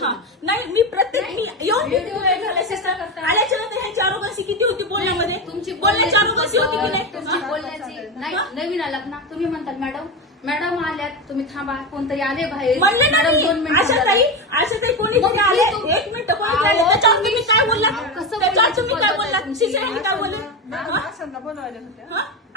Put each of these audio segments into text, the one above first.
हा नाही मी प्रत्येक मी येऊन आल्याच्या नंतर ह्यांची आरोग्याची किती होती बोलण्यामध्ये, तुमची बोलण्याची आरोग्याची होती की नाही? तुमची बोलण्याची नाही. नवीन आलात ना तुम्ही म्हणतात मॅडम आल्यात तुम्ही थांबा, कोणतरी आले बाहेर म्हणले ना मॅडम मी, 2 मिनिटं आशाताई कोणी मग आले मी 1 मिनिट कोणी आले त्याच्यावर तुम्ही काय बोललात, त्याच्यावर तुम्ही काय बोललात, शिक्षणाने काय बोलले,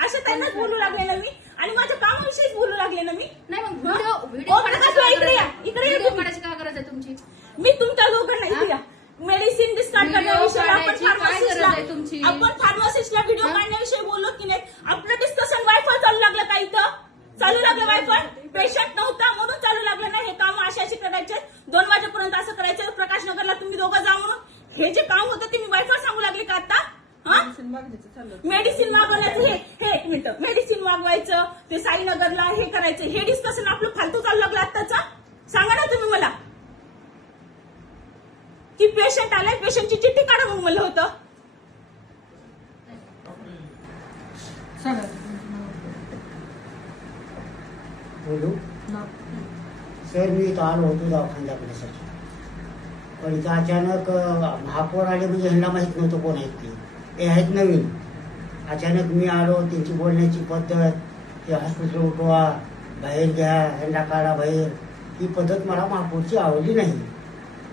आशाताईंनाच बोलू लागले ना मी आणि माझ्या कामाविषयीच बोलू लागले ना मी. नाही मग व्हिडिओ ओ, प्रकाश, इकडे या, इकडे या व्हिडिओ तुम्ही. काढायची काय गरज आहे तुमची? मी तुमच्या दोघांना इथे या मेडिसिन डिस्कार्ड व्हिडिओ करण्याविषयी काढायची काय गरज आहे तुमची? आपण फार्मासिस्टला व्हिडिओ काढण्याविषयी बोललो की नाही. आपलं डिस्कशन वायफाय चालू लागलं का इथं, चालू लागलं वायफाय, पेशंट नव्हता म्हणून चालू लागलं नाही. हे काम अशी करायचे 2 वाजेपर्यंत असं करायचं, प्रकाश नगरला तुम्ही दोघं जा म्हणून हे जे काम होतं ते मी वायफाय सांगू लागले का आता? मेडिसिन मागवण्याचं हे 1 मिनिट, मेडिसिन मागवायचं ते साईनगरला हे करायचं, हे डिस्कशन आपलं फालतू चालू लागलं आत्ताचा. सांगा ना तुम्ही मला की पेशंट आलाय, पेशंटची चिठ्ठी काढा मग म्हणलं होतं. बोलू सर, मी इथं आलो होतो दवाखान्यासाठी, पण इथं अचानक महापौर आले म्हणजे ह्यांना माहित नव्हतं कोण आहेत ते आहेत नवीन. अचानक मी आलो, त्यांची बोलण्याची पद्धत, ते हॉस्पिटल उठवा, बाहेर घ्या, ह्यांना काढा बाहेर, ही पद्धत मला महापौरची आवडली नाही.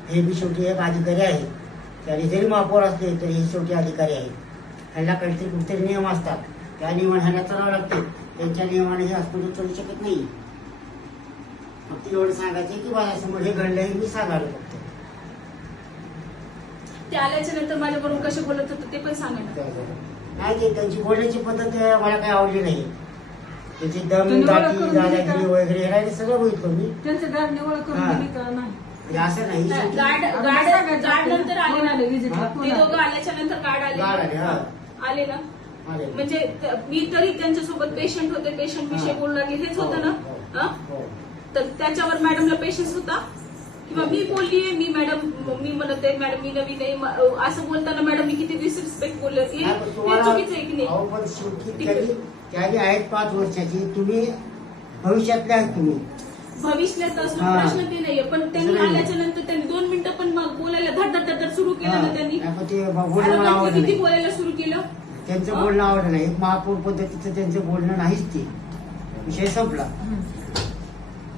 हे बी शेवटी एक अधिकारी आहेत, त्याने जरी महापौर असले तरी हे शेवटी अधिकारी आहेत. ह्यांना काहीतरी कुठेतरी नियम असतात, त्या नियमाने ह्यांना चालावं लागते. त्यांच्या नियमाने हे हॉस्पिटल चालू शकत नाही. फक्त एवढं सांगायचं की माझ्यासमोर हे घडलं हे मी सांगायला फक्त. ते आल्याच्या नंतर माझ्या बरोबर कसे बोलत होते ते पण सांगा ना. नाही, ते त्यांची बोलण्याची पद्धत मला काही आवडली नाही. त्याची दम दाटी दादागिरी वगैरे हे राहिले सगळं बघितलं मी. त्यांच्या गाडीने ओळख करून दिली का नाही? म्हणजे असं नाही गार्ड नंतर आले ना, ते दोघं आल्याच्या नंतर गार्ड आले ना. आले. म्हणजे मी तरी त्यांच्यासोबत पेशंट होते, पेशंट विषयी बोलू लागले हेच होतं ना. हा? तर त्याच्यावर मॅडमला पेशन्स होता किंवा मी बोललीये, मी म्हणत आहे मॅडम मी नवीन आहे असं बोलताना मॅडम मी किती डिसरिस्पेक्ट बोलले, हे चुकीचं आहे की नाही? त्याही आहेत 5 वर्षाची, तुम्ही भविष्यातले आहेत तुम्ही. भविष्यात असं प्रश्न ते नाहीये, पण त्यांनी आल्याच्या नंतर त्यांनी 2 मिनिटं पण मग बोलायला धड सुरू केलं ना त्यांनी. किती बोलायला सुरू केलं, त्यांचं बोलणं आवडलं नाही. एक महापौर पद्धतीचं त्यांचं बोलणं नाहीच, ते विषय संपला.